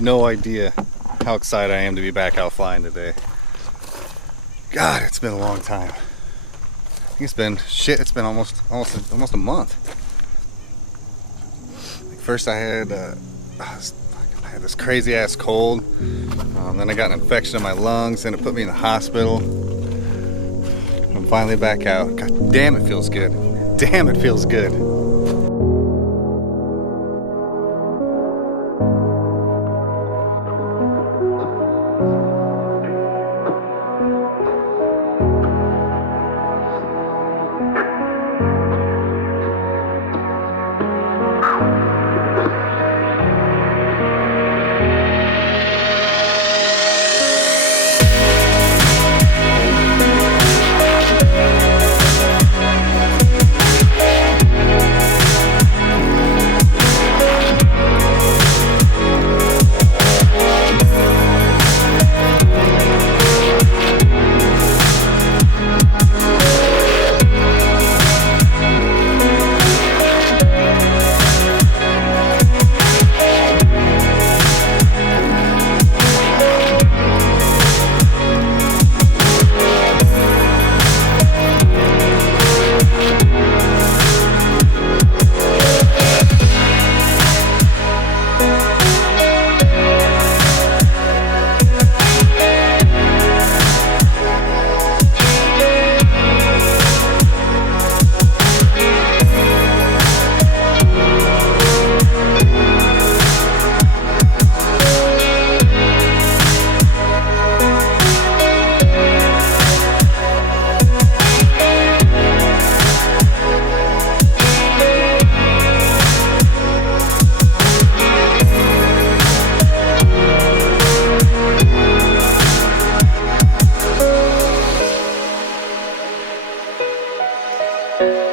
no idea how excited I am to be back out flying today. God, it's been a long time. I think it's been almost a month. First I had this crazy ass cold. Then I got an infection in my lungs, and it put me in the hospital. I'm finally back out. God damn, it feels good. Damn, it feels good. you.